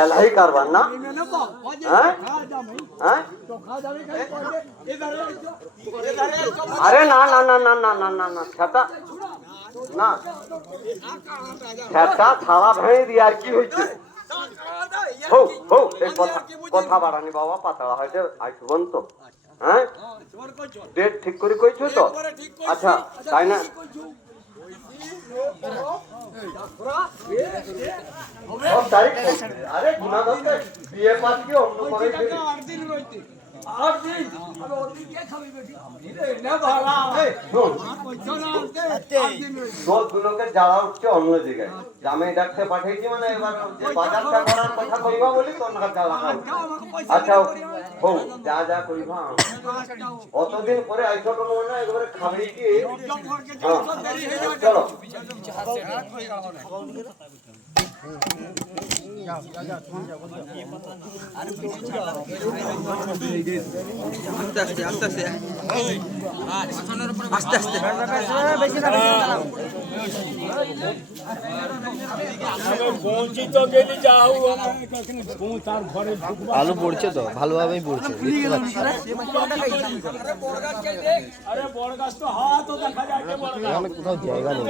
এলাহি কারবার না হ্যাঁ হ্যাঁ আরে না না না না না না না না সেটা না সেটা ছাড়া ভেঙে দিয়ে আর কি হয়েছে হো হো এই কথা বাড়ানি বাবা পাতলা হয়েছে আইসুবন তো হ্যাঁ ডেট ঠিক করে কইছো তো আচ্ছা তাই না আরে গুনা দত্ত বিয়ে পাস কি অন্য করে দোষগুলোকে জ্বালা উঠছে অন্য জায়গায় জামাই ডাকতে পাঠিয়েছি মানে এবার বাজারটা করার কথা কইবা বলি তোর জ্বালা আচ্ছা হো যা যা কইবা অতদিন পরে আইসো কোনো না একবারে খাবি কি চলো আস্তে আস্তে আস্তে আস্তে আস্তে আস্তে আলু পড়ছে তো ভালোভাবেই পড়ছে কোথাও জায়গা নেই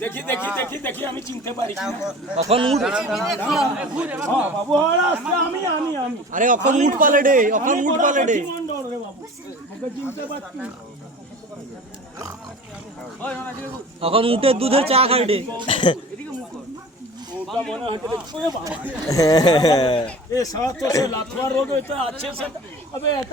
দেখি দেখি দেখি দেখি আমি চিনতে পারি এখন উঠ বাবু আমি আমি আমি আরে এখন উঠ পালে ডে এখন উঠ পালে ডে চিনতে পারছি এখন উঠে দুধের চা খাই ডে মনে হচ্ছে এ সারা তো সে লাথুয়া রোগ হইতে আছে সে अबे